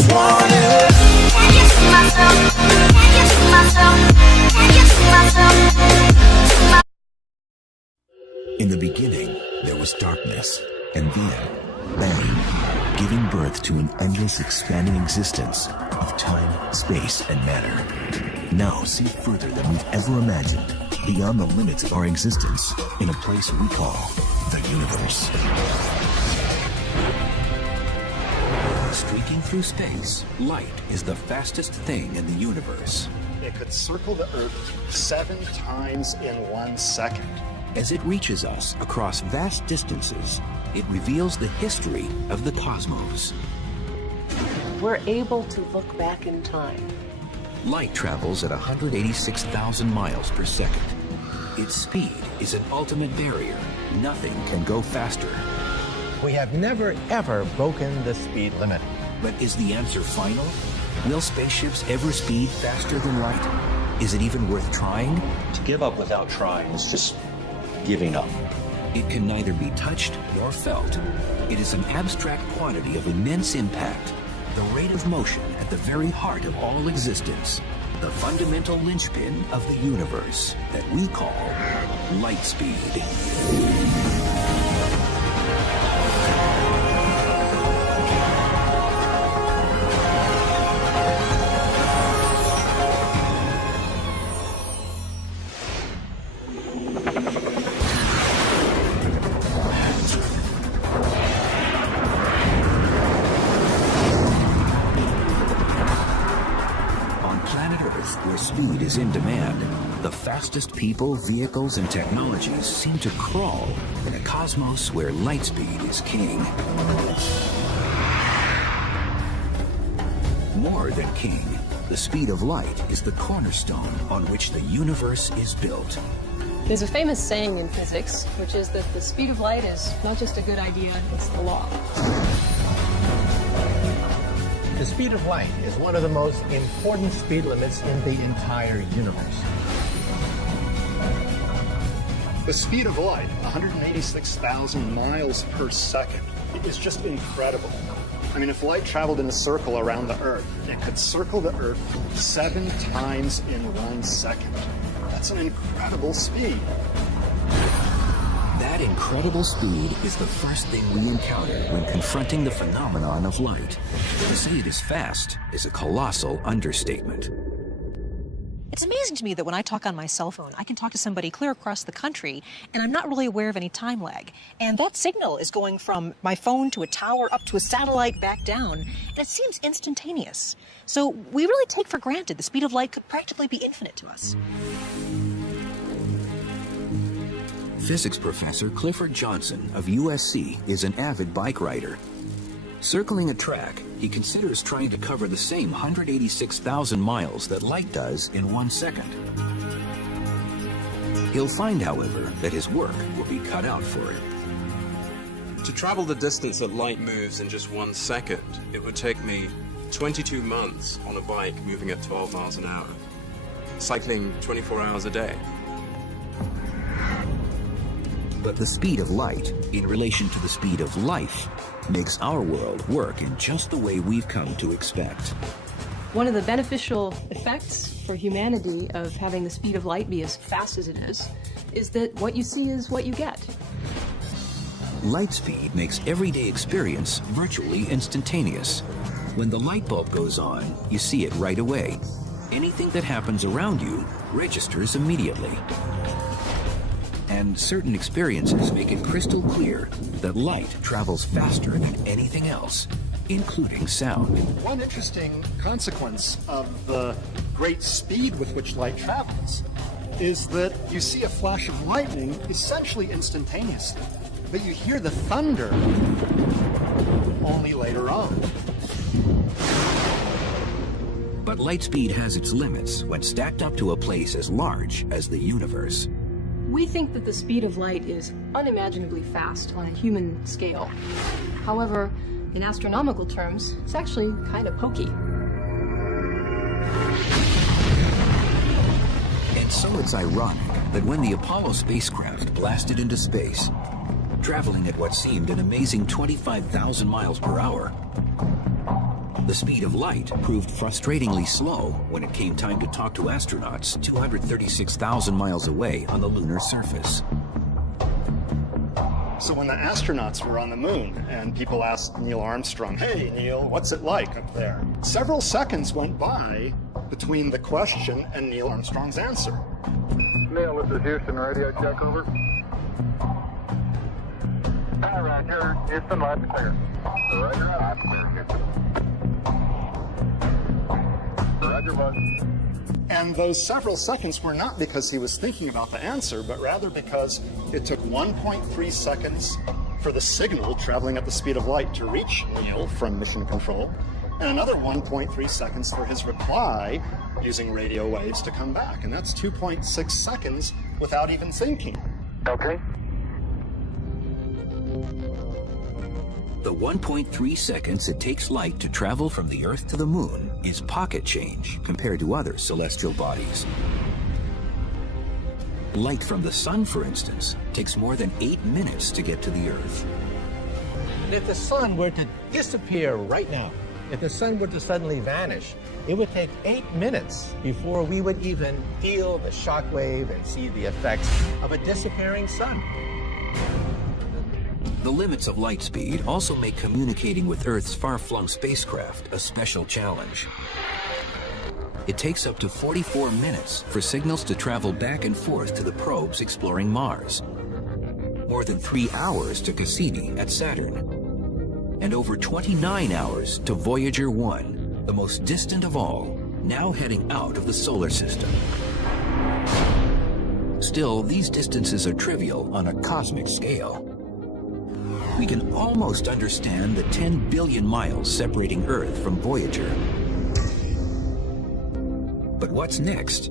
just want it. Can you see myself? Can you see myself? Can you see myself? In the beginning, there was darkness, and then, bang, giving birth to an endless expanding existence of time, space, and matter. Now see further than we've ever imagined, beyond the limits of our existence, in a place we call the universe. Streaking through space, light is the fastest thing in the universe. It could circle the Earth 7 times in 1 second. As it reaches us across vast distances, it reveals the history of the cosmos. We're able to look back in time. Light travels at 186,000 miles per second. Its speed is an ultimate barrier. Nothing can go faster. We have never, ever broken the speed limit. But is the answer final? Will spaceships ever speed faster than light? Is it even worth trying? To give up without trying is just giving up. It can neither be touched nor felt. It is an abstract quantity of immense impact, the rate of motion at the very heart of all existence, the fundamental linchpin of the universe that we call light speed. Where speed is in demand, the fastest people, vehicles, and technologies seem to crawl in a cosmos where light speed is king. More than king, the speed of light is the cornerstone on which the universe is built. There's a famous saying in physics, which is that the speed of light is not just a good idea, it's the law. The speed of light is one of the most important speed limits in the entire universe. The speed of light, 186,000 miles per second, is just incredible. I mean, if light traveled in a circle around the Earth, it could circle the Earth 7 times in 1 second. That's an incredible speed. That incredible speed is the first thing we encounter when confronting the phenomenon of light. To say it is fast is a colossal understatement. It's amazing to me that when I talk on my cell phone, I can talk to somebody clear across the country, and I'm not really aware of any time lag. And that signal is going from my phone to a tower, up to a satellite, back down, and it seems instantaneous. So we really take for granted the speed of light could practically be infinite to us. Physics professor Clifford Johnson of USC is an avid bike rider. Circling a track, he considers trying to cover the same 186,000 miles that light does in 1 second. He'll find, however, that his work will be cut out for it. To travel the distance that light moves in just 1 second, it would take me 22 months on a bike moving at 12 miles an hour, cycling 24 hours a day. But the speed of light, in relation to the speed of life, makes our world work in just the way we've come to expect. One of the beneficial effects for humanity of having the speed of light be as fast as it is that what you see is what you get. Light speed makes everyday experience virtually instantaneous. When the light bulb goes on, you see it right away. Anything that happens around you registers immediately. And certain experiences make it crystal clear that light travels faster than anything else, including sound. One interesting consequence of the great speed with which light travels is that you see a flash of lightning essentially instantaneously, but you hear the thunder only later on. But light speed has its limits when stacked up to a place as large as the universe. We think that the speed of light is unimaginably fast on a human scale. However, in astronomical terms, it's actually kind of pokey. And so it's ironic that when the Apollo spacecraft blasted into space, traveling at what seemed an amazing 25,000 miles per hour, The speed of light proved frustratingly slow when it came time to talk to astronauts 236,000 miles away on the lunar surface. So when the astronauts were on the moon and people asked Neil Armstrong, "Hey, Neil, what's it like up there?" Several seconds went by between the question and Neil Armstrong's answer. Neil, this is Houston, radio check, over. Hi, Roger. Houston, line's clear. Roger, line's clear, Houston. Roger, bud. And those several seconds were not because he was thinking about the answer, but rather because it took 1.3 seconds for the signal traveling at the speed of light to reach Neil from mission control, and another 1.3 seconds for his reply using radio waves to come back. And that's 2.6 seconds without even thinking. Okay. The 1.3 seconds it takes light to travel from the Earth to the Moon is pocket change compared to other celestial bodies. Light from the Sun, for instance, takes more than 8 minutes to get to the Earth. And if the sun were to disappear right now, if the sun were to suddenly vanish, it would take 8 minutes before we would even feel the shock wave and see the effects of a disappearing sun. The limits of light speed also make communicating with Earth's far-flung spacecraft a special challenge. It takes up to 44 minutes for signals to travel back and forth to the probes exploring Mars, more than 3 hours to Cassini at Saturn, and over 29 hours to Voyager 1, the most distant of all, now heading out of the solar system. Still, these distances are trivial on a cosmic scale. We can almost understand the 10 billion miles separating Earth from Voyager. But what's next?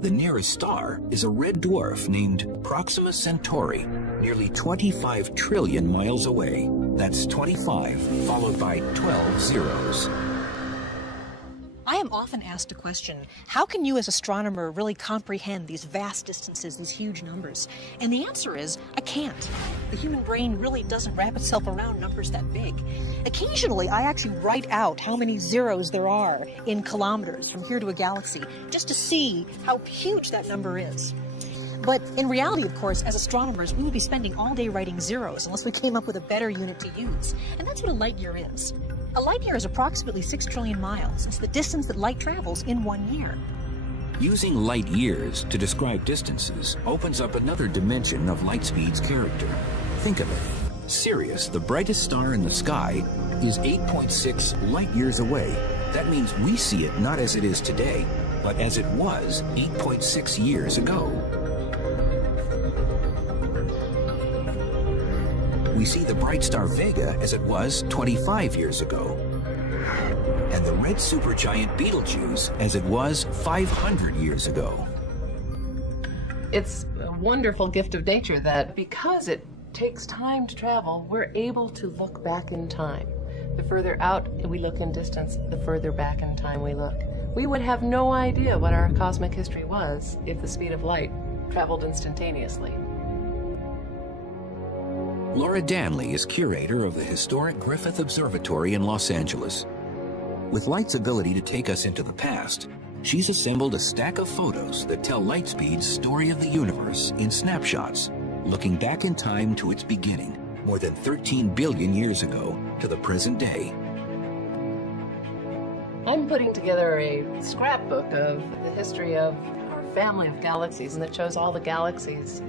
The nearest star is a red dwarf named Proxima Centauri, nearly 25 trillion miles away. That's 25 followed by 12 zeros. I am often asked a question, how can you as an astronomer really comprehend these vast distances, these huge numbers? And the answer is, I can't. The human brain really doesn't wrap itself around numbers that big. Occasionally, I actually write out how many zeros there are in kilometers from here to a galaxy, just to see how huge that number is. But in reality, of course, as astronomers, we would be spending all day writing zeros unless we came up with a better unit to use. And that's what a light year is. A light year is approximately 6 trillion miles. It's the distance that light travels in 1 year. Using light years to describe distances opens up another dimension of light speed's character. Think of it. Sirius, the brightest star in the sky, is 8.6 light years away. That means we see it not as it is today, but as it was 8.6 years ago. We see the bright star Vega as it was 25 years ago, and the red supergiant Betelgeuse as it was 500 years ago. It's a wonderful gift of nature that because it takes time to travel, we're able to look back in time. The further out we look in distance, the further back in time we look. We would have no idea what our cosmic history was if the speed of light traveled instantaneously. Laura Danley is curator of the historic Griffith Observatory in Los Angeles. With light's ability to take us into the past, she's assembled a stack of photos that tell light speed's story of the universe in snapshots, looking back in time to its beginning, more than 13 billion years ago, to the present day. I'm putting together a scrapbook of the history of our family of galaxies, and that shows all the galaxies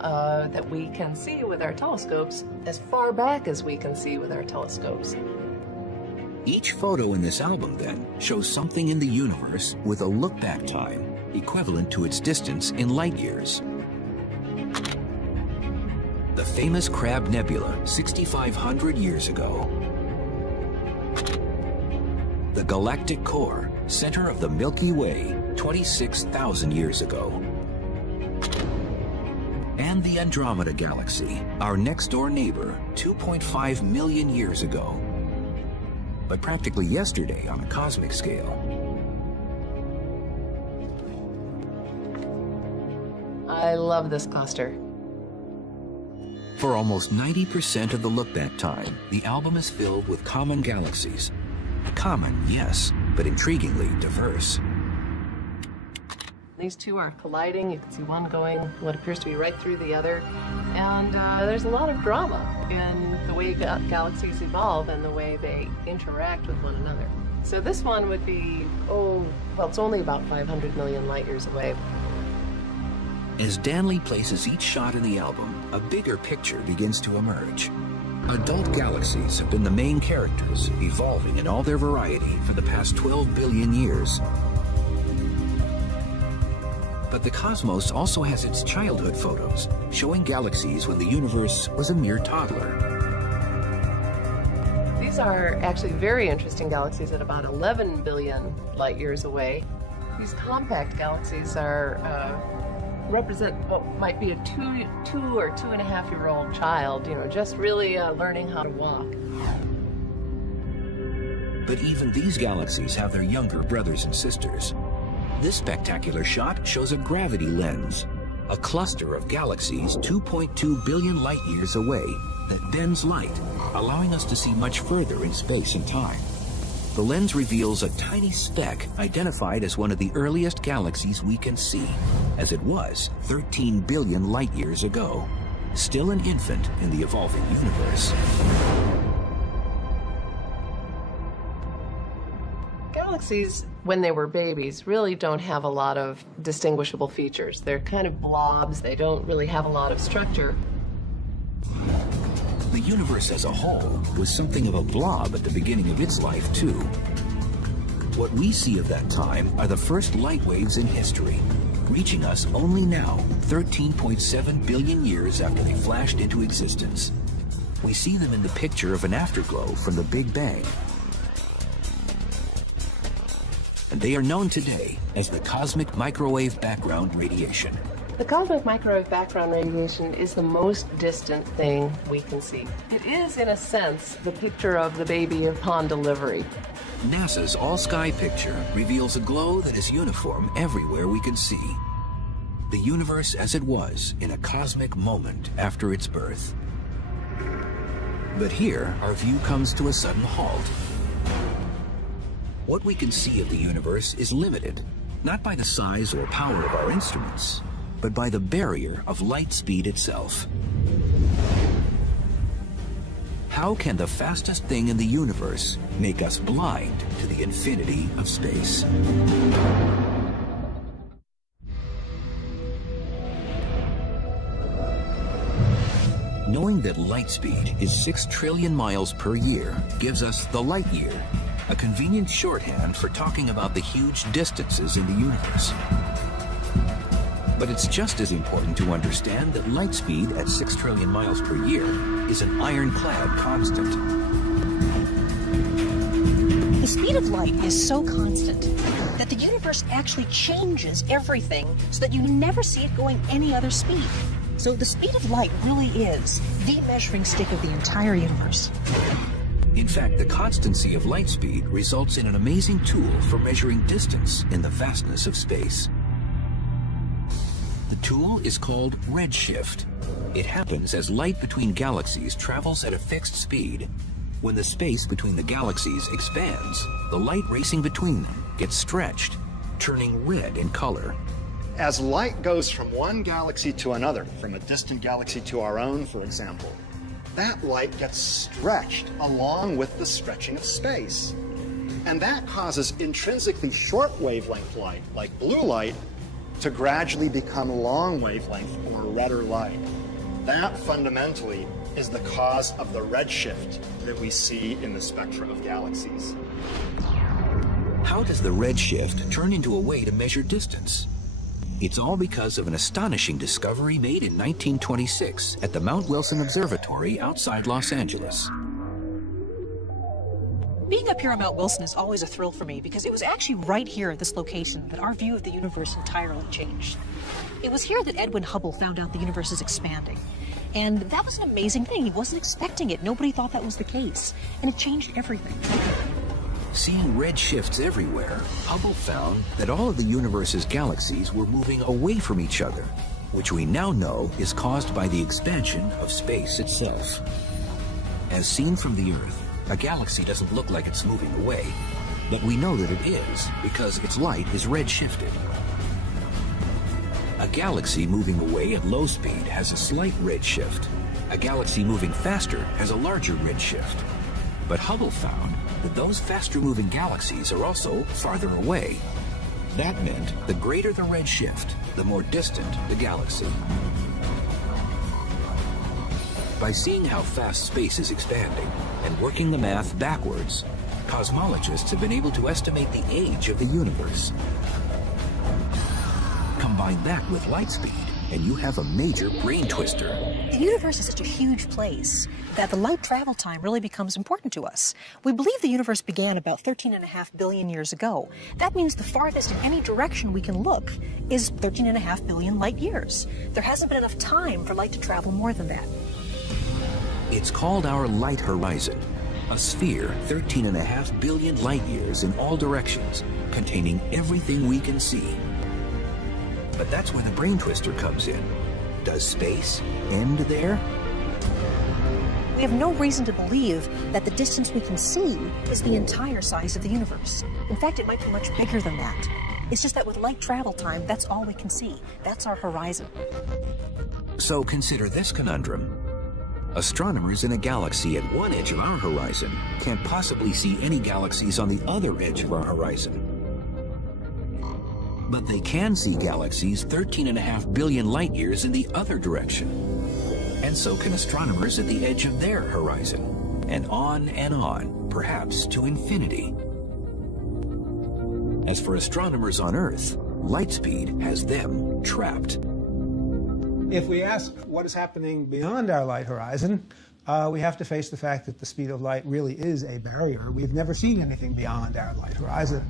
that we can see with our telescopes as far back as we can see with our telescopes. Each photo in this album, then, shows something in the universe with a look-back time equivalent to its distance in light years. The famous Crab Nebula, 6,500 years ago. The galactic core, center of the Milky Way, 26,000 years ago. And the Andromeda Galaxy, our next-door neighbor, 2.5 million years ago. But practically yesterday on a cosmic scale. I love this cluster. For almost 90% of the look-back time, the album is filled with common galaxies. Common, yes, but intriguingly diverse. These two are colliding. You can see one going what appears to be right through the other. And there's a lot of drama in the way galaxies evolve and the way they interact with one another. So this one would be, it's only about 500 million light years away. As Danley places each shot in the album, a bigger picture begins to emerge. Adult galaxies have been the main characters, evolving in all their variety for the past 12 billion years. But the cosmos also has its childhood photos, showing galaxies when the universe was a mere toddler. These are actually very interesting galaxies at about 11 billion light years away. These compact galaxies represent what might be a two or 2.5-year-old child, just really learning how to walk. But even these galaxies have their younger brothers and sisters. This spectacular shot shows a gravity lens, a cluster of galaxies 2.2 billion light years away that bends light, allowing us to see much further in space and time. The lens reveals a tiny speck identified as one of the earliest galaxies we can see, as it was 13 billion light years ago, still an infant in the evolving universe. Galaxies, when they were babies, really don't have a lot of distinguishable features. They're kind of blobs. They don't really have a lot of structure. The universe as a whole was something of a blob at the beginning of its life, too. What we see of that time are the first light waves in history, reaching us only now, 13.7 billion years after they flashed into existence. We see them in the picture of an afterglow from the Big Bang. And they are known today as the cosmic microwave background radiation. The cosmic microwave background radiation is the most distant thing we can see. It is, in a sense, the picture of the baby upon delivery. NASA's all-sky picture reveals a glow that is uniform everywhere we can see. The universe as it was in a cosmic moment after its birth. But here, our view comes to a sudden halt. What we can see of the universe is limited, not by the size or power of our instruments, but by the barrier of light speed itself. How can the fastest thing in the universe make us blind to the infinity of space? Knowing that light speed is 6 trillion miles per year gives us the light year, a convenient shorthand for talking about the huge distances in the universe. But it's just as important to understand that light speed at 6 trillion miles per year is an ironclad constant. The speed of light is so constant that the universe actually changes everything so that you never see it going any other speed. So the speed of light really is the measuring stick of the entire universe. In fact, the constancy of light speed results in an amazing tool for measuring distance in the vastness of space. The tool is called redshift. It happens as light between galaxies travels at a fixed speed. When the space between the galaxies expands, the light racing between them gets stretched, turning red in color. As light goes from one galaxy to another, from a distant galaxy to our own, for example, that light gets stretched along with the stretching of space. And that causes intrinsically short wavelength light, like blue light, to gradually become long wavelength or redder light. That fundamentally is the cause of the redshift that we see in the spectra of galaxies. How does the redshift turn into a way to measure distance? It's all because of an astonishing discovery made in 1926 at the Mount Wilson Observatory outside Los Angeles. Being up here on Mount Wilson is always a thrill for me because it was actually right here at this location that our view of the universe entirely changed. It was here that Edwin Hubble found out the universe is expanding. And that was an amazing thing. He wasn't expecting it. Nobody thought that was the case. And it changed everything. Seeing redshifts everywhere, Hubble found that all of the universe's galaxies were moving away from each other, which we now know is caused by the expansion of space itself. As seen from the Earth, a galaxy doesn't look like it's moving away, but we know that it is because its light is redshifted. A galaxy moving away at low speed has a slight redshift. A galaxy moving faster has a larger redshift. But Hubble found that those faster-moving galaxies are also farther away. That meant the greater the redshift, the more distant the galaxy. By seeing how fast space is expanding and working the math backwards, cosmologists have been able to estimate the age of the universe. Combine that with light speed, and you have a major brain twister. The universe is such a huge place that the light travel time really becomes important to us. We believe the universe began about 13.5 billion years ago. That means the farthest in any direction we can look is 13.5 billion light years. There hasn't been enough time for light to travel more than that. It's called our light horizon, a sphere 13.5 billion light years in all directions, containing everything we can see. But that's where the brain twister comes in. Does space end there? We have no reason to believe that the distance we can see is the entire size of the universe. In fact, it might be much bigger than that. It's just that with light travel time, that's all we can see. That's our horizon. So consider this conundrum. Astronomers in a galaxy at one edge of our horizon can't possibly see any galaxies on the other edge of our horizon. But they can see galaxies 13.5 billion light years in the other direction. And so can astronomers at the edge of their horizon. And on, perhaps to infinity. As for astronomers on Earth, light speed has them trapped. If we ask what is happening beyond our light horizon, we have to face the fact that the speed of light really is a barrier. We've never seen anything beyond our light horizon.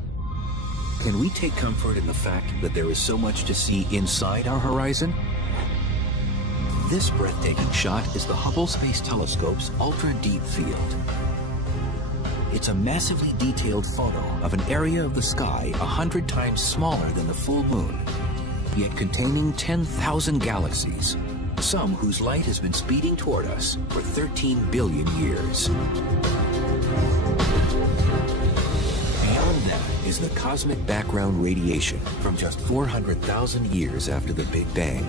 Can we take comfort in the fact that there is so much to see inside our horizon? This breathtaking shot is the Hubble Space Telescope's ultra-deep field. It's a massively detailed photo of an area of the sky 100 times smaller than the full moon, yet containing 10,000 galaxies, some whose light has been speeding toward us for 13 billion years. Beyond that is the cosmic background radiation from just 400,000 years after the Big Bang.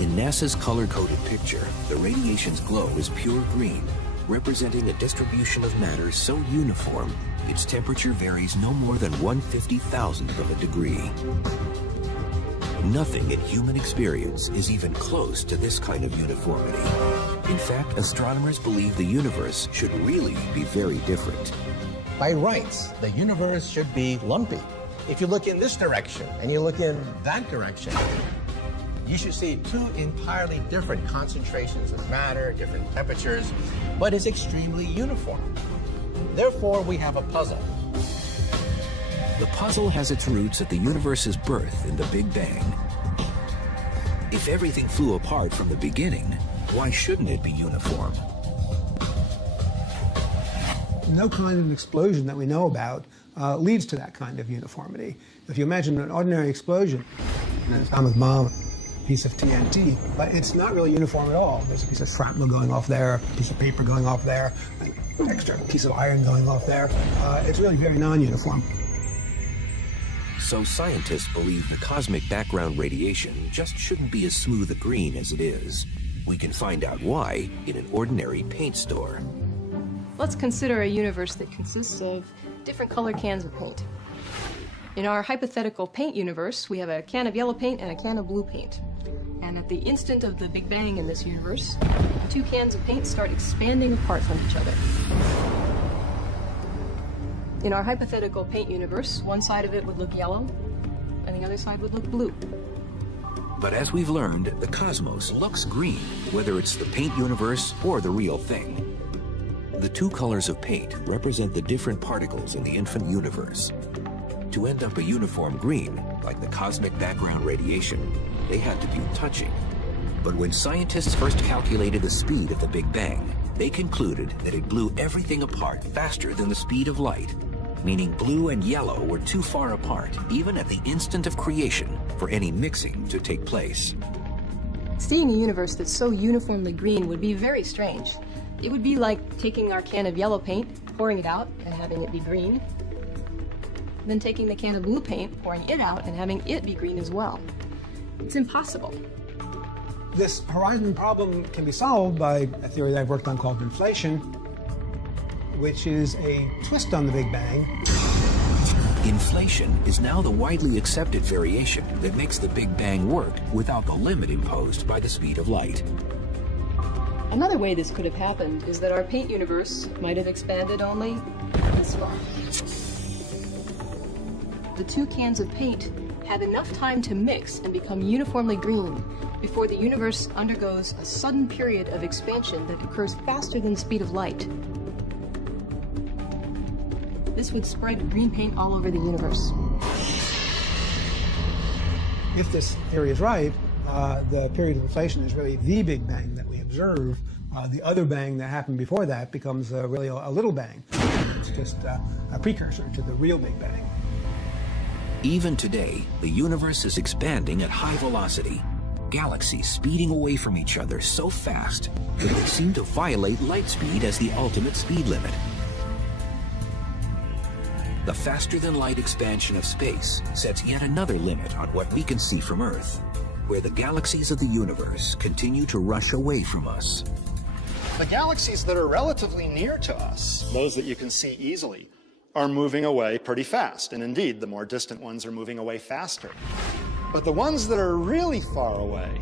In NASA's color-coded picture, the radiation's glow is pure green, representing a distribution of matter so uniform, its temperature varies no more than 1/50,000th of a degree. Nothing in human experience is even close to this kind of uniformity. In fact, astronomers believe the universe should really be very different. By rights, the universe should be lumpy. If you look in this direction and you look in that direction, you should see two entirely different concentrations of matter, different temperatures, but it's extremely uniform. Therefore, we have a puzzle. The puzzle has its roots at the universe's birth in the Big Bang. If everything flew apart from the beginning, why shouldn't it be uniform? No kind of explosion that we know about leads to that kind of uniformity. If you imagine an ordinary explosion, an atomic bomb, a piece of TNT, but it's not really uniform at all. There's a piece of shrapnel going off there, a piece of paper going off there, an extra piece of iron going off there. It's really very non-uniform. So scientists believe the cosmic background radiation just shouldn't be as smooth a green as it is. We can find out why in an ordinary paint store. Let's consider a universe that consists of different color cans of paint. In our hypothetical paint universe, we have a can of yellow paint and a can of blue paint. And at the instant of the Big Bang in this universe, the two cans of paint start expanding apart from each other. In our hypothetical paint universe, one side of it would look yellow, and the other side would look blue. But as we've learned, the cosmos looks green, whether it's the paint universe or the real thing. The two colors of paint represent the different particles in the infant universe. To end up a uniform green, like the cosmic background radiation, they had to be touching. But when scientists first calculated the speed of the Big Bang, they concluded that it blew everything apart faster than the speed of light, meaning blue and yellow were too far apart, even at the instant of creation, for any mixing to take place. Seeing a universe that's so uniformly green would be very strange. It would be like taking our can of yellow paint, pouring it out, and having it be green, then taking the can of blue paint, pouring it out, and having it be green as well. It's impossible. This horizon problem can be solved by a theory that I've worked on called inflation, which is a twist on the Big Bang. Inflation is now the widely accepted variation that makes the Big Bang work without the limit imposed by the speed of light. Another way this could have happened is that our paint universe might have expanded only this far. The two cans of paint have enough time to mix and become uniformly green before the universe undergoes a sudden period of expansion that occurs faster than the speed of light. This would spread green paint all over the universe. If this theory is right, the period of inflation is really the Big Bang that we observe. The other bang that happened before that becomes really a little bang. It's just a precursor to the real Big Bang. Even today, the universe is expanding at high velocity. Galaxies speeding away from each other so fast that they seem to violate light speed as the ultimate speed limit. The faster-than-light expansion of space sets yet another limit on what we can see from Earth, where the galaxies of the universe continue to rush away from us. The galaxies that are relatively near to us, those that you can see easily, are moving away pretty fast. And indeed, the more distant ones are moving away faster. But the ones that are really far away,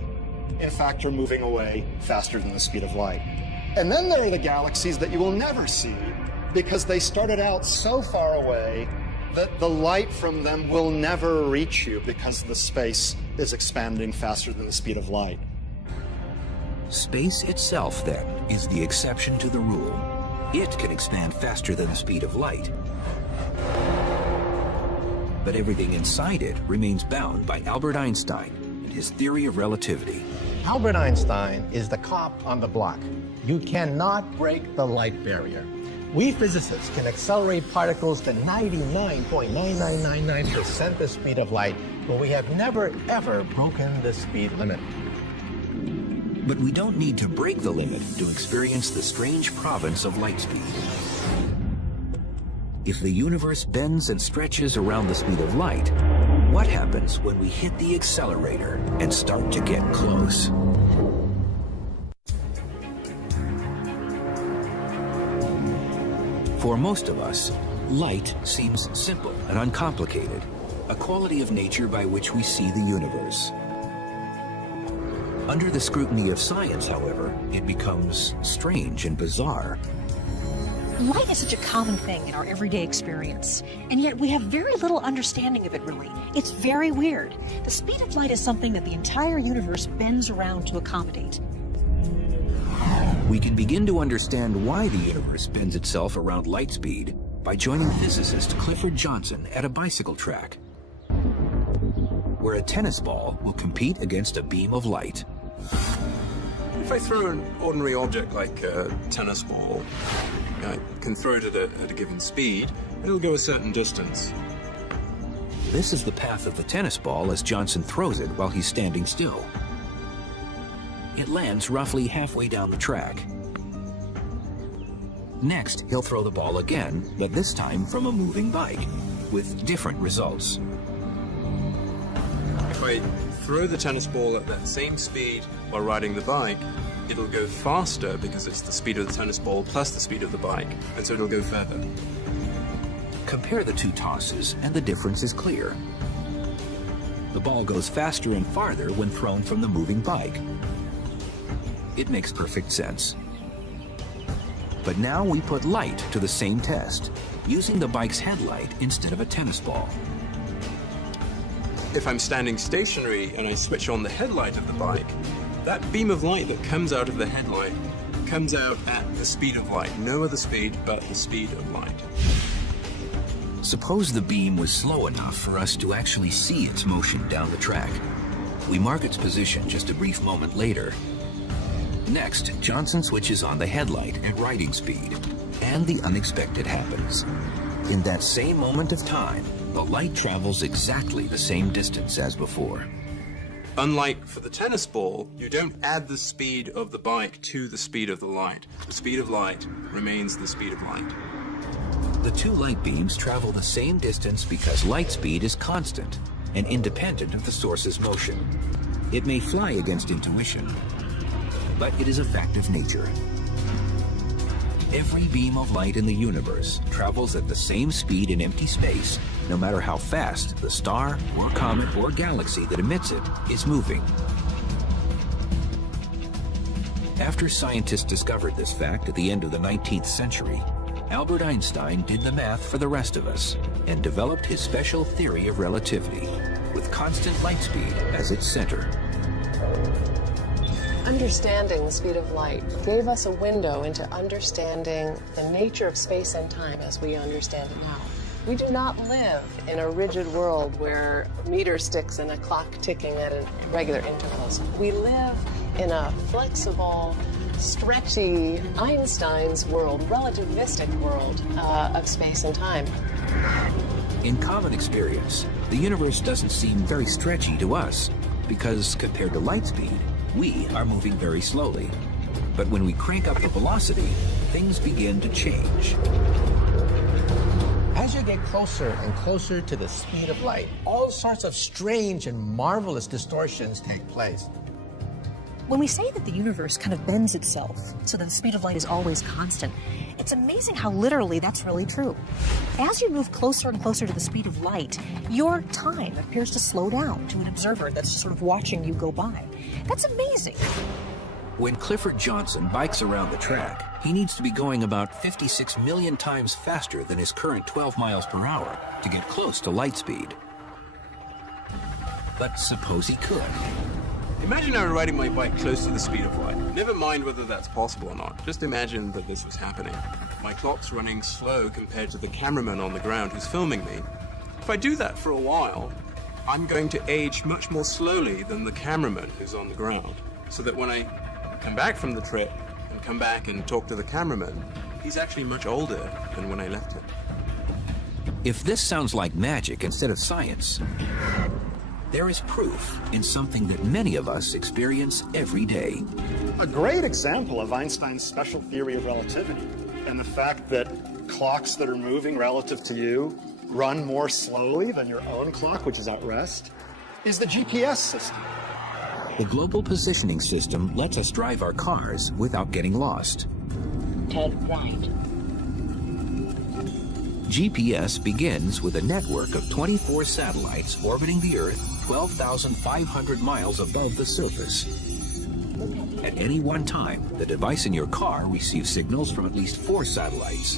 in fact, are moving away faster than the speed of light. And then there are the galaxies that you will never see because they started out so far away that the light from them will never reach you because the space is expanding faster than the speed of light. Space itself, then, is the exception to the rule. It can expand faster than the speed of light. But everything inside it remains bound by Albert Einstein and his theory of relativity. Albert Einstein is the cop on the block. You cannot break the light barrier. We physicists can accelerate particles to 99.9999% the speed of light, but we have never, ever broken the speed limit. But we don't need to break the limit to experience the strange province of light speed. If the universe bends and stretches around the speed of light, what happens when we hit the accelerator and start to get close? For most of us, light seems simple and uncomplicated, a quality of nature by which we see the universe. Under the scrutiny of science, however, it becomes strange and bizarre. Light is such a common thing in our everyday experience, and yet we have very little understanding of it, really. It's very weird. The speed of light is something that the entire universe bends around to accommodate. We can begin to understand why the universe bends itself around light speed by joining physicist Clifford Johnson at a bicycle track, where a tennis ball will compete against a beam of light. If I throw an ordinary object like a tennis ball, I can throw it at a given speed, it'll go a certain distance. This is the path of the tennis ball as Johnson throws it while he's standing still. It lands roughly halfway down the track. Next, he'll throw the ball again, but this time from a moving bike, with different results. If I throw the tennis ball at that same speed while riding the bike, it'll go faster because it's the speed of the tennis ball plus the speed of the bike, and so it'll go further. Compare the two tosses, and the difference is clear. The ball goes faster and farther when thrown from the moving bike. It makes perfect sense. But now we put light to the same test, using the bike's headlight instead of a tennis ball. If I'm standing stationary and I switch on the headlight of the bike, that beam of light that comes out of the headlight comes out at the speed of light. No other speed but the speed of light. Suppose the beam was slow enough for us to actually see its motion down the track. We mark its position just a brief moment later. Next, Johnson switches on the headlight at riding speed, and the unexpected happens. In that same moment of time, the light travels exactly the same distance as before. Unlike for the tennis ball, you don't add the speed of the bike to the speed of the light. The speed of light remains the speed of light. The two light beams travel the same distance because light speed is constant and independent of the source's motion. It may fly against intuition, but it is a fact of nature. Every beam of light in the universe travels at the same speed in empty space, no matter how fast the star or comet or galaxy that emits it is moving. After scientists discovered this fact at the end of the 19th century, Albert Einstein did the math for the rest of us and developed his special theory of relativity, with constant light speed as its center. Understanding the speed of light gave us a window into understanding the nature of space and time as we understand it now. We do not live in a rigid world where meter sticks and a clock ticking at regular intervals. We live in a flexible, stretchy, Einstein's world, relativistic world of space and time. In common experience, the universe doesn't seem very stretchy to us because compared to light speed, we are moving very slowly. But when we crank up the velocity, things begin to change. As you get closer and closer to the speed of light, all sorts of strange and marvelous distortions take place. When we say that the universe kind of bends itself so that the speed of light is always constant, it's amazing how literally that's really true. As you move closer and closer to the speed of light, your time appears to slow down to an observer that's sort of watching you go by. That's amazing. When Clifford Johnson bikes around the track, he needs to be going about 56 million times faster than his current 12 miles per hour to get close to light speed. But suppose he could. Imagine I were riding my bike close to the speed of light. Never mind whether that's possible or not. Just imagine that this was happening. My clock's running slow compared to the cameraman on the ground who's filming me. If I do that for a while, I'm going to age much more slowly than the cameraman who's on the ground. So that when I come back from the trip and come back and talk to the cameraman, he's actually much older than when I left him. If this sounds like magic instead of science, there is proof in something that many of us experience every day. A great example of Einstein's special theory of relativity and the fact that clocks that are moving relative to you run more slowly than your own clock, which is at rest, is the GPS system. The global positioning system lets us drive our cars without getting lost. Turn right. GPS begins with a network of 24 satellites orbiting the Earth 12,500 miles above the surface. At any one time, the device in your car receives signals from at least 4 satellites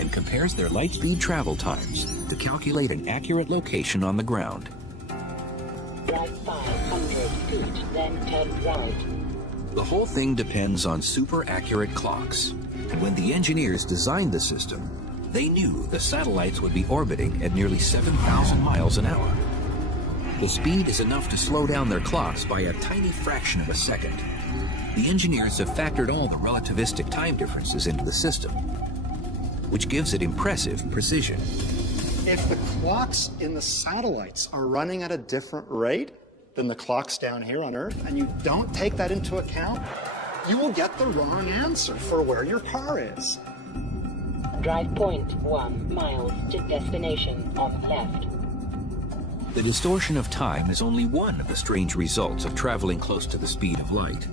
and compares their light speed travel times to calculate an accurate location on the ground. Drive 500 feet, then turn right. The whole thing depends on super accurate clocks. And when the engineers designed the system, they knew the satellites would be orbiting at nearly 7,000 miles an hour. The speed is enough to slow down their clocks by a tiny fraction of a second. The engineers have factored all the relativistic time differences into the system, which gives it impressive precision. If the clocks in the satellites are running at a different rate than the clocks down here on Earth, and you don't take that into account, you will get the wrong answer for where your car is. Drive 0.1 miles to destination on left. The distortion of time is only one of the strange results of traveling close to the speed of light.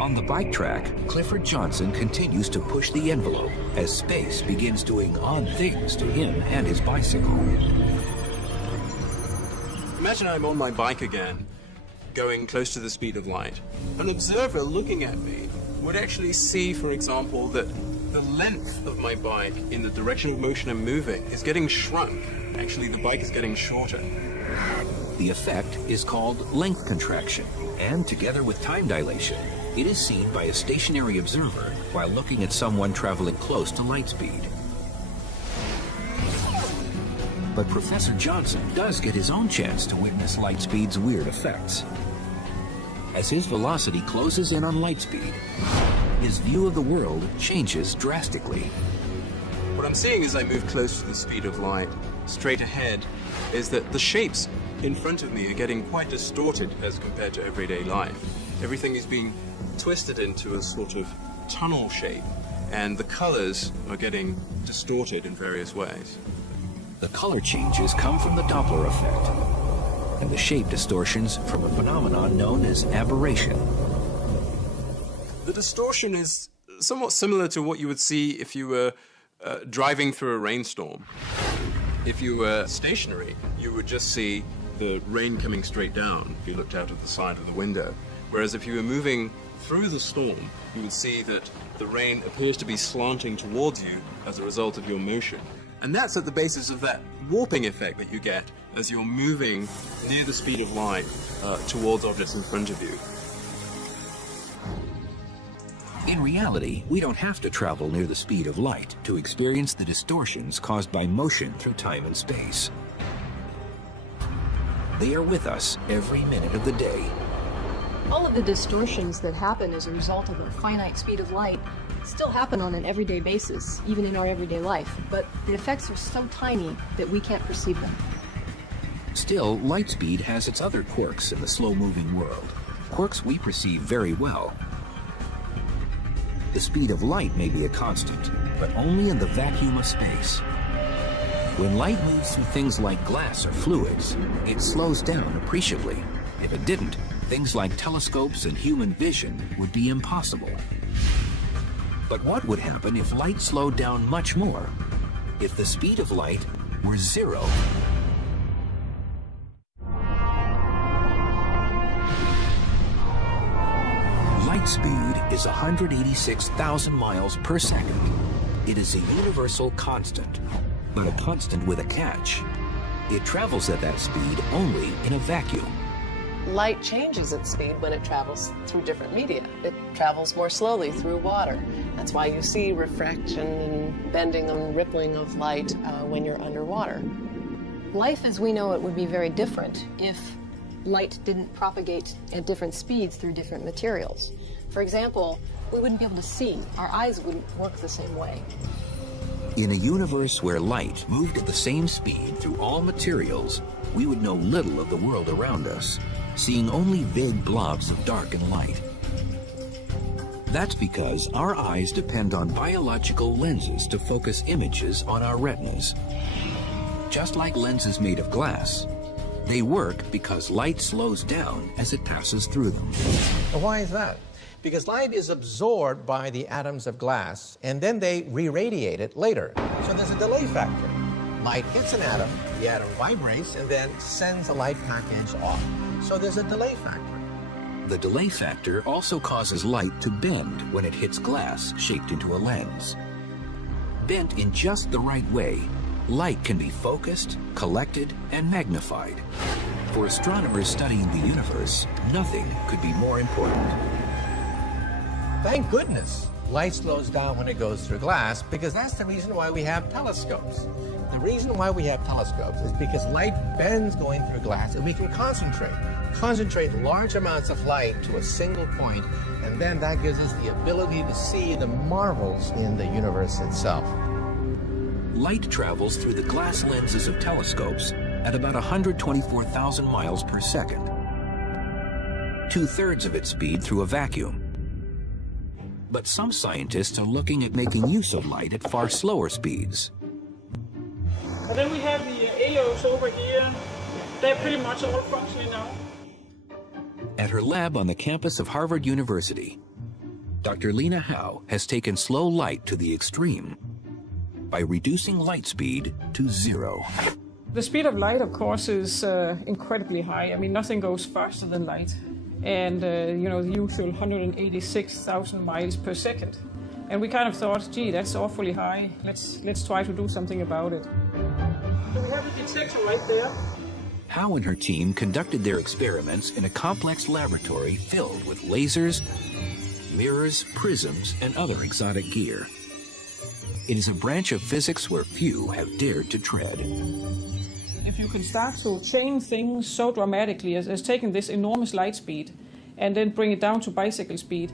On the bike track, Clifford Johnson continues to push the envelope as space begins doing odd things to him and his bicycle. Imagine I'm on my bike again, going close to the speed of light. An observer looking at me would actually see, for example, that the length of my bike in the direction of motion I'm moving is getting shrunk. Actually, the bike is getting shorter. The effect is called length contraction, and together with time dilation, it is seen by a stationary observer while looking at someone traveling close to light speed. But Professor Johnson does get his own chance to witness light speed's weird effects. As his velocity closes in on light speed, his view of the world changes drastically. What I'm seeing as I move close to the speed of light, straight ahead, is that the shapes in front of me are getting quite distorted as compared to everyday life. Everything is being twisted into a sort of tunnel shape, and the colors are getting distorted in various ways. The color changes come from the Doppler effect, and the shape distortions from a phenomenon known as aberration. The distortion is somewhat similar to what you would see if you were driving through a rainstorm. If you were stationary, you would just see the rain coming straight down if you looked out of the side of the window. Whereas if you were moving through the storm, you would see that the rain appears to be slanting towards you as a result of your motion. And that's at the basis of that warping effect that you get as you're moving near the speed of light towards objects in front of you. In reality, we don't have to travel near the speed of light to experience the distortions caused by motion through time and space. They are with us every minute of the day. All of the distortions that happen as a result of a finite speed of light still happen on an everyday basis, even in our everyday life, but the effects are so tiny that we can't perceive them. Still, light speed has its other quirks in the slow-moving world, quirks we perceive very well. The speed of light may be a constant, but only in the vacuum of space. When light moves through things like glass or fluids, it slows down appreciably. If it didn't, things like telescopes and human vision would be impossible. But what would happen if light slowed down much more? If the speed of light were zero? Light speed is 186,000 miles per second. It is a universal constant, but a constant with a catch. It travels at that speed only in a vacuum. Light changes its speed when it travels through different media. It travels more slowly through water. That's why you see refraction and bending and rippling of light when you're underwater. Life as we know it would be very different if light didn't propagate at different speeds through different materials. For example, we wouldn't be able to see. Our eyes wouldn't work the same way. In a universe where light moved at the same speed through all materials, we would know little of the world around us, seeing only vague blobs of dark and light. That's because our eyes depend on biological lenses to focus images on our retinas. Just like lenses made of glass, they work because light slows down as it passes through them. Well, why is that? Because light is absorbed by the atoms of glass, and then they re-radiate it later. So there's a delay factor. Light hits an atom, the atom vibrates, and then sends a light package off. So there's a delay factor. The delay factor also causes light to bend when it hits glass shaped into a lens. Bent in just the right way, light can be focused, collected, and magnified. For astronomers studying the universe, nothing could be more important. Thank goodness light slows down when it goes through glass, because that's the reason why we have telescopes. The reason why we have telescopes is because light bends going through glass, and we can concentrate large amounts of light to a single point, and then that gives us the ability to see the marvels in the universe itself. Light travels through the glass lenses of telescopes at about 124,000 miles per second. 2/3 of its speed through a vacuum. But some scientists are looking at making use of light at far slower speeds. And then we have the AOs over here. They're pretty much all functioning now. At her lab on the campus of Harvard University, Dr. Lena Howe has taken slow light to the extreme by reducing light speed to zero. The speed of light, of course, is incredibly high. I mean, nothing goes faster than light. And, the usual 186,000 miles per second. And we kind of thought, gee, that's awfully high. Let's try to do something about it. So we have a detector right there. Howe and her team conducted their experiments in a complex laboratory filled with lasers, mirrors, prisms, and other exotic gear. It is a branch of physics where few have dared to tread. If you can start to change things so dramatically as taking this enormous light speed and then bring it down to bicycle speed,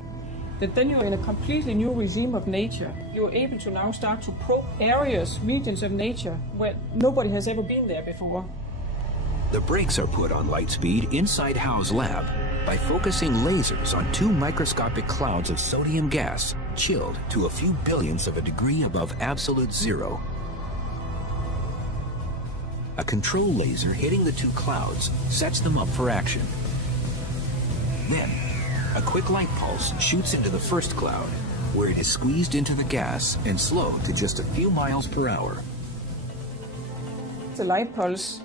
that then you're in a completely new regime of nature. You're able to now start to probe areas, regions of nature where nobody has ever been there before. The brakes are put on Lightspeed inside Howe's lab by focusing lasers on 2 microscopic clouds of sodium gas, chilled to a few billionths of a degree above absolute zero. A control laser hitting the 2 clouds sets them up for action. Then, a quick light pulse shoots into the first cloud, where it is squeezed into the gas and slowed to just a few miles per hour. The light pulse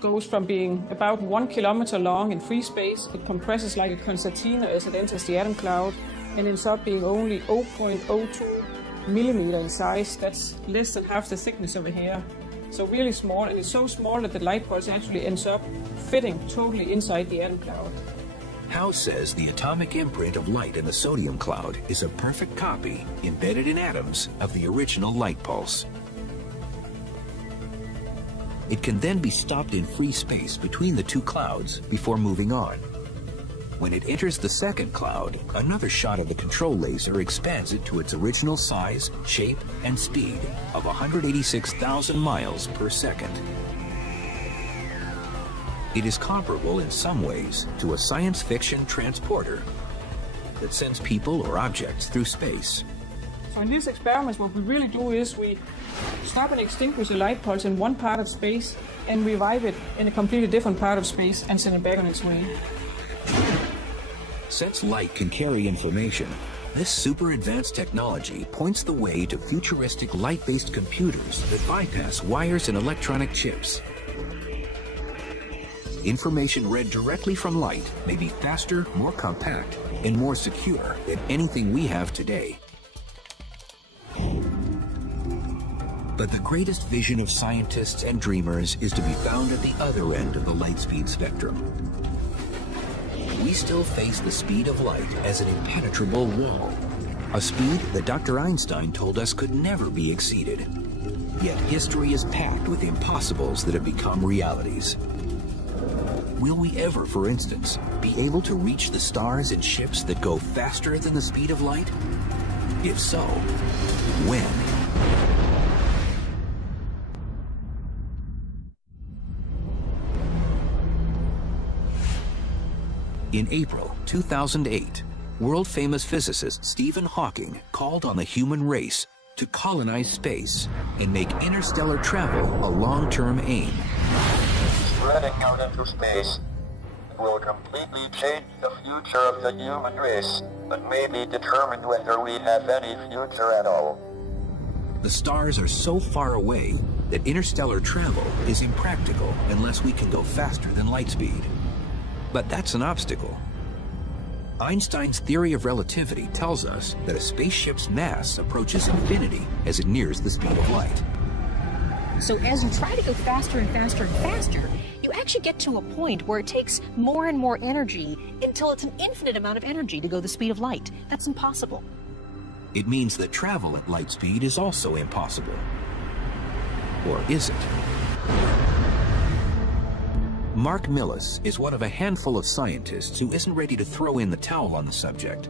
goes from being about 1 kilometer long in free space. It compresses like a concertina as it enters the atom cloud and ends up being only 0.02 millimeter in size. That's less than half the thickness of a hair. So really small, and it's so small that the light pulse actually ends up fitting totally inside the atom cloud. Howe says the atomic imprint of light in the sodium cloud is a perfect copy, embedded in atoms, of the original light pulse. It can then be stopped in free space between the 2 clouds before moving on. When it enters the second cloud, another shot of the control laser expands it to its original size, shape, and speed of 186,000 miles per second. It is comparable in some ways to a science fiction transporter that sends people or objects through space. So in these experiments, what we really do is we stop and extinguish a light pulse in one part of space and revive it in a completely different part of space and send it back on its way. Since light can carry information, this super advanced technology points the way to futuristic light-based computers that bypass wires and electronic chips. Information read directly from light may be faster, more compact, and more secure than anything we have today. But the greatest vision of scientists and dreamers is to be found at the other end of the light-speed spectrum. We still face the speed of light as an impenetrable wall, a speed that Dr. Einstein told us could never be exceeded. Yet history is packed with impossibles that have become realities. Will we ever, for instance, be able to reach the stars in ships that go faster than the speed of light? If so, when? In April 2008, world-famous physicist Stephen Hawking called on the human race to colonize space and make interstellar travel a long-term aim. Spreading out into space will completely change the future of the human race, and maybe determine whether we have any future at all. The stars are so far away that interstellar travel is impractical unless we can go faster than light speed. But that's an obstacle. Einstein's theory of relativity tells us that a spaceship's mass approaches infinity as it nears the speed of light. So as you try to go faster and faster and faster, you actually get to a point where it takes more and more energy until it's an infinite amount of energy to go the speed of light. That's impossible. It means that travel at light speed is also impossible. Or is it? Mark Millis is one of a handful of scientists who isn't ready to throw in the towel on the subject.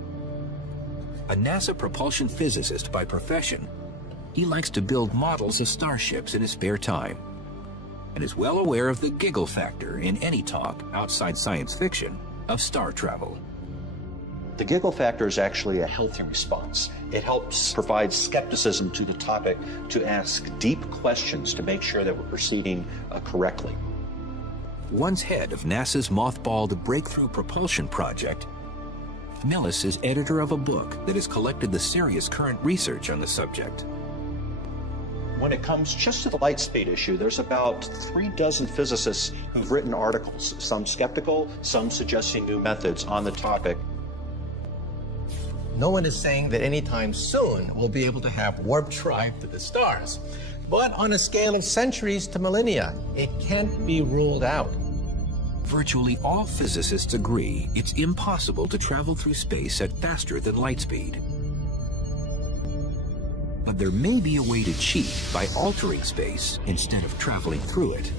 A NASA propulsion physicist by profession, he likes to build models of starships in his spare time, and is well aware of the giggle factor in any talk outside science fiction of star travel. The giggle factor is actually a healthy response. It helps provide skepticism to the topic, to ask deep questions to make sure that we're proceeding correctly. Once head of NASA's mothballed Breakthrough Propulsion Project, Millis is editor of a book that has collected the serious current research on the subject. When it comes just to the light speed issue, there's about 36 physicists who've written articles, some skeptical, some suggesting new methods on the topic. No one is saying that anytime soon we'll be able to have warp drive to the stars. But on a scale of centuries to millennia, it can't be ruled out. Virtually all physicists agree it's impossible to travel through space at faster than light speed. But there may be a way to cheat by altering space instead of traveling through it.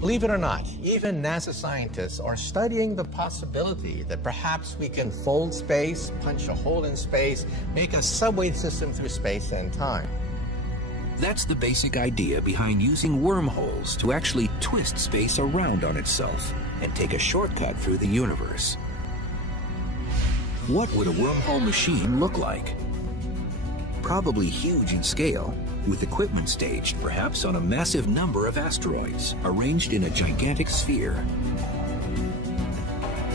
Believe it or not, even NASA scientists are studying the possibility that perhaps we can fold space, punch a hole in space, make a subway system through space and time. That's the basic idea behind using wormholes to actually twist space around on itself and take a shortcut through the universe. What would a wormhole machine look like? Probably huge in scale, with equipment staged perhaps on a massive number of asteroids arranged in a gigantic sphere.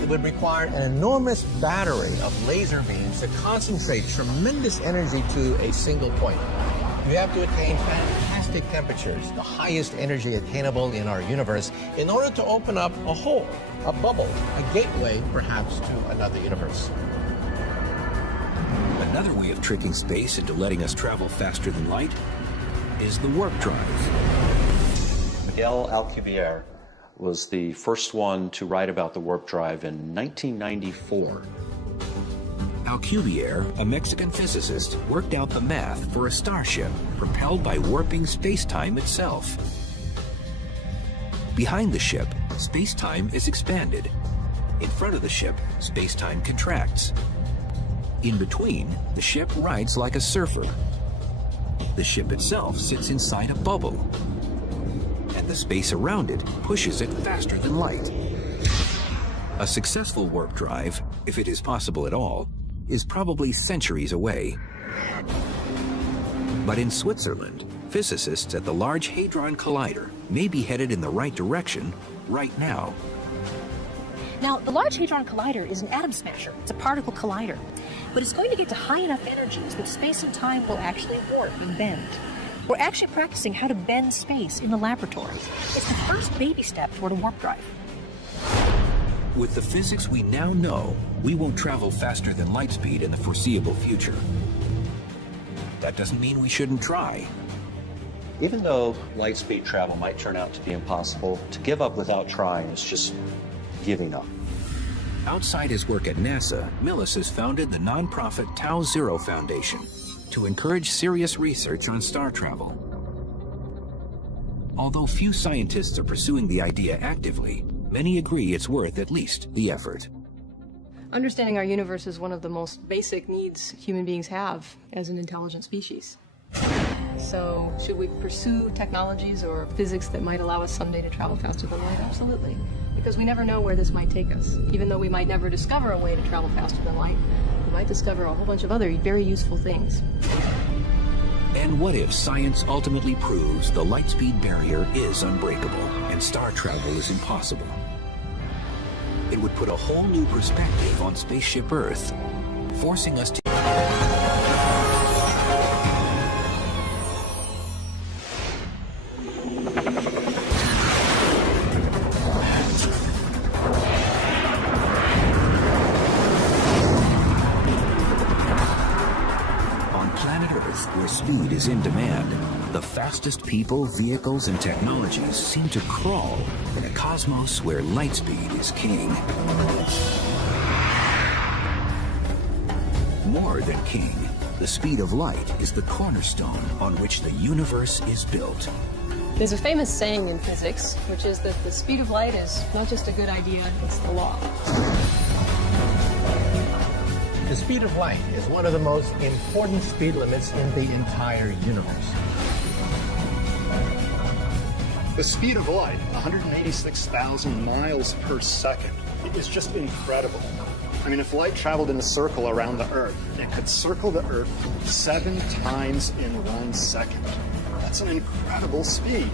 It would require an enormous battery of laser beams to concentrate tremendous energy to a single point. We have to attain fantastic temperatures, the highest energy attainable in our universe, in order to open up a hole, a bubble, a gateway perhaps to another universe. Another way of tricking space into letting us travel faster than light is the warp drive. Miguel Alcubierre was the first one to write about the warp drive in 1994. Alcubierre, a Mexican physicist, worked out the math for a starship propelled by warping space-time itself. Behind the ship, space-time is expanded. In front of the ship, space-time contracts. In between, the ship rides like a surfer. The ship itself sits inside a bubble, and the space around it pushes it faster than light. A successful warp drive, if it is possible at all, is probably centuries away. But in Switzerland, physicists at the Large Hadron Collider may be headed in the right direction right now. Now, the Large Hadron Collider is an atom smasher. It's a particle collider. But it's going to get to high enough energies that space and time will actually warp and bend. We're actually practicing how to bend space in the laboratory. It's the first baby step toward a warp drive. With the physics we now know, we won't travel faster than light speed in the foreseeable future. That doesn't mean we shouldn't try. Even though light speed travel might turn out to be impossible, to give up without trying is just giving up. Outside his work at NASA, Millis has founded the nonprofit Tau Zero Foundation to encourage serious research on star travel. Although few scientists are pursuing the idea actively, many agree it's worth at least the effort. Understanding our universe is one of the most basic needs human beings have as an intelligent species. So, should we pursue technologies or physics that might allow us someday to travel faster than light? Absolutely. Because we never know where this might take us. Even though we might never discover a way to travel faster than light, we might discover a whole bunch of other very useful things. And what if science ultimately proves the light speed barrier is unbreakable and star travel is impossible? It would put a whole new perspective on spaceship Earth, forcing us to where speed is in demand, the fastest people, vehicles, and technologies seem to crawl in a cosmos where light speed is king. More than king, the speed of light is the cornerstone on which the universe is built. There's a famous saying in physics, which is that the speed of light is not just a good idea, it's the law. The speed of light is one of the most important speed limits in the entire universe. The speed of light, 186,000 miles per second, is just incredible. I mean, if light traveled in a circle around the Earth, it could circle the Earth 7 times in 1 second. That's an incredible speed.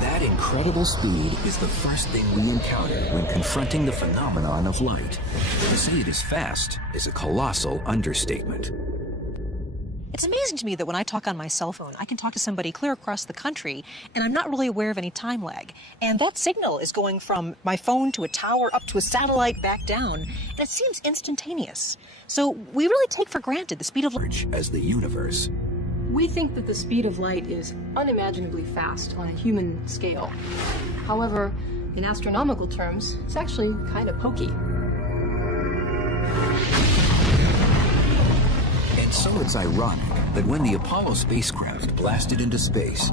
That incredible speed is the first thing we encounter when confronting the phenomenon of light. To say it is fast is a colossal understatement. It's amazing to me that when I talk on my cell phone, I can talk to somebody clear across the country, and I'm not really aware of any time lag. And that signal is going from my phone to a tower, up to a satellite, back down, and it seems instantaneous. So we really take for granted the speed of light. As the universe. We think that the speed of light is unimaginably fast on a human scale. However, in astronomical terms, it's actually kind of pokey. And so it's ironic that when the Apollo spacecraft blasted into space,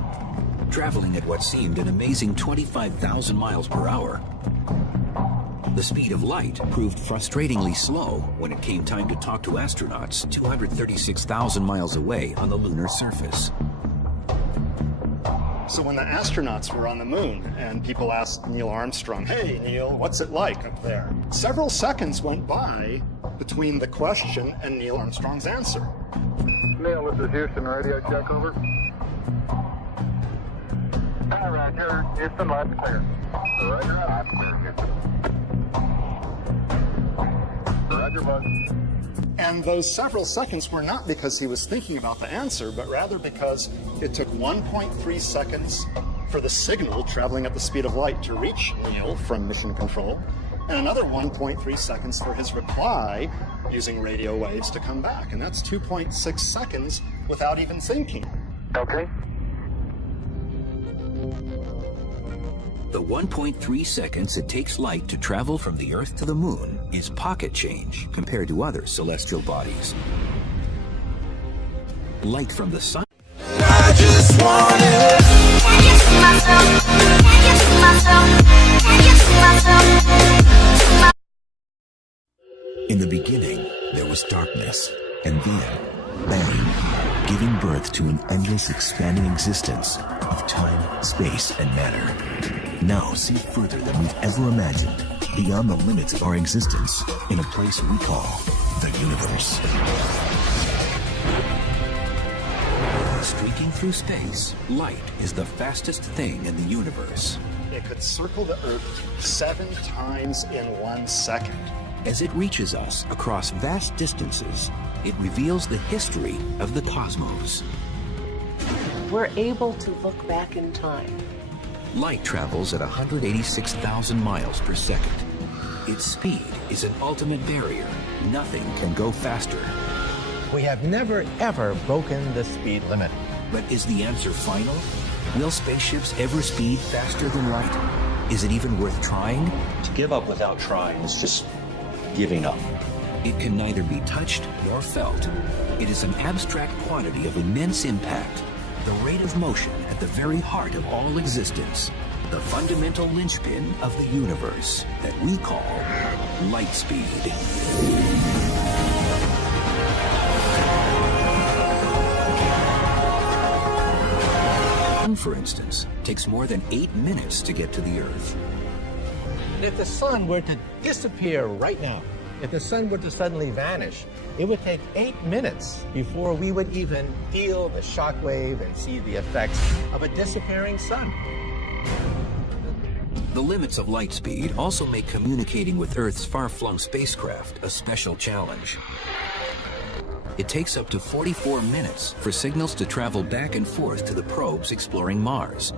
traveling at what seemed an amazing 25,000 miles per hour. The speed of light proved frustratingly slow when it came time to talk to astronauts 236,000 miles away on the lunar surface. So when the astronauts were on the moon and people asked Neil Armstrong, "Hey, Neil, what's it like up there?" Several seconds went by between the question and Neil Armstrong's answer. Neil, this is Houston, radio check, over. Hi, Roger. Houston, line's clear. Roger, I'm clear, Houston. Roger, bud. And those several seconds were not because he was thinking about the answer, but rather because it took 1.3 seconds for the signal traveling at the speed of light to reach Neil from mission control, and another 1.3 seconds for his reply using radio waves to come back. And that's 2.6 seconds without even thinking. Okay. The 1.3 seconds it takes light to travel from the Earth to the Moon is pocket change compared to other celestial bodies. Light from the sun. I just wanna. Can you see myself? Can you see myself? Can you see myself? In the beginning, there was darkness, and then, bang, giving birth to an endless expanding existence of time, space, and matter. Now see further than we've ever imagined, beyond the limits of our existence, in a place we call the universe. Streaking through space, light is the fastest thing in the universe. It could circle the Earth 7 times in 1 second. As it reaches us across vast distances, it reveals the history of the cosmos. We're able to look back in time. Light travels at 186,000 miles per second. Its speed is an ultimate barrier. Nothing can go faster. We have never, ever broken the speed limit. But is the answer final? Will spaceships ever speed faster than light? Is it even worth trying? To give up without trying is just giving up. It can neither be touched nor felt. It is an abstract quantity of immense impact. The rate of motion at the very heart of all existence. The fundamental linchpin of the universe that we call light speed. For instance, takes more than 8 minutes to get to the Earth. If the sun were to disappear right now, if the sun were to suddenly vanish, it would take 8 minutes before we would even feel the shock wave and see the effects of a disappearing sun. The limits of light speed also make communicating with Earth's far-flung spacecraft a special challenge. It takes up to 44 minutes for signals to travel back and forth to the probes exploring Mars.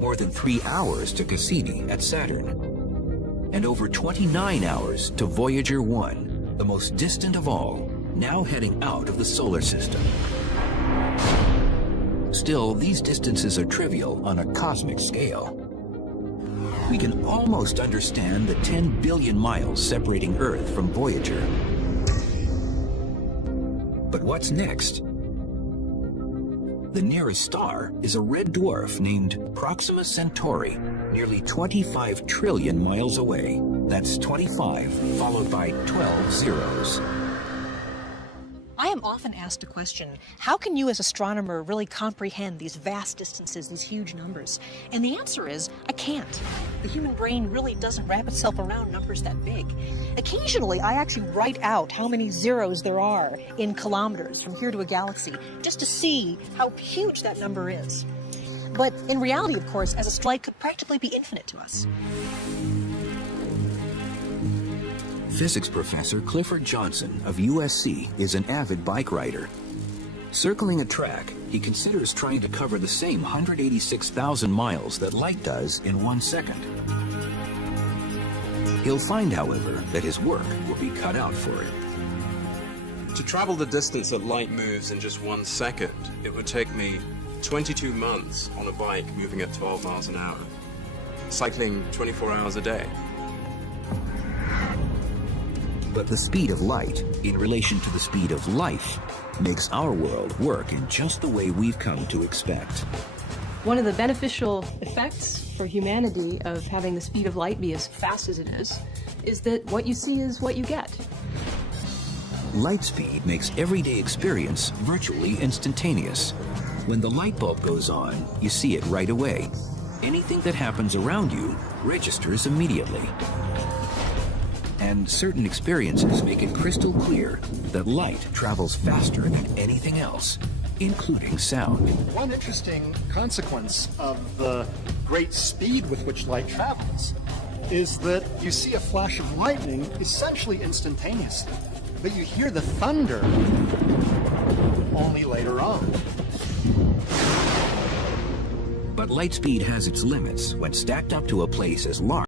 More than 3 hours to Cassini at Saturn. And over 29 hours to Voyager 1, the most distant of all, now heading out of the solar system. Still, these distances are trivial on a cosmic scale. We can almost understand the 10 billion miles separating Earth from Voyager. But what's next? The nearest star is a red dwarf named Proxima Centauri, nearly 25 trillion miles away. That's 25 followed by 12 zeros. I am often asked a question, how can you as an astronomer really comprehend these vast distances, these huge numbers? And the answer is, I can't. The human brain really doesn't wrap itself around numbers that big. Occasionally, I actually write out how many zeros there are in kilometers from here to a galaxy, just to see how huge that number is. But in reality, of course, as a flight could practically be infinite to us. Physics professor Clifford Johnson of USC is an avid bike rider. Circling a track, he considers trying to cover the same 186,000 miles that light does in 1 second. He'll find, however, that his work will be cut out for it. To travel the distance that light moves in just 1 second, it would take me 22 months on a bike moving at 12 miles an hour, cycling 24 hours a day. But the speed of light, in relation to the speed of life, makes our world work in just the way we've come to expect. One of the beneficial effects for humanity of having the speed of light be as fast as it is that what you see is what you get. Light speed makes everyday experience virtually instantaneous. When the light bulb goes on, you see it right away. Anything that happens around you registers immediately. And certain experiences make it crystal clear that light travels faster than anything else, including sound. One interesting consequence of the great speed with which light travels is that you see a flash of lightning essentially instantaneously, but you hear the thunder only later on. But light speed has its limits when stacked up to a place as large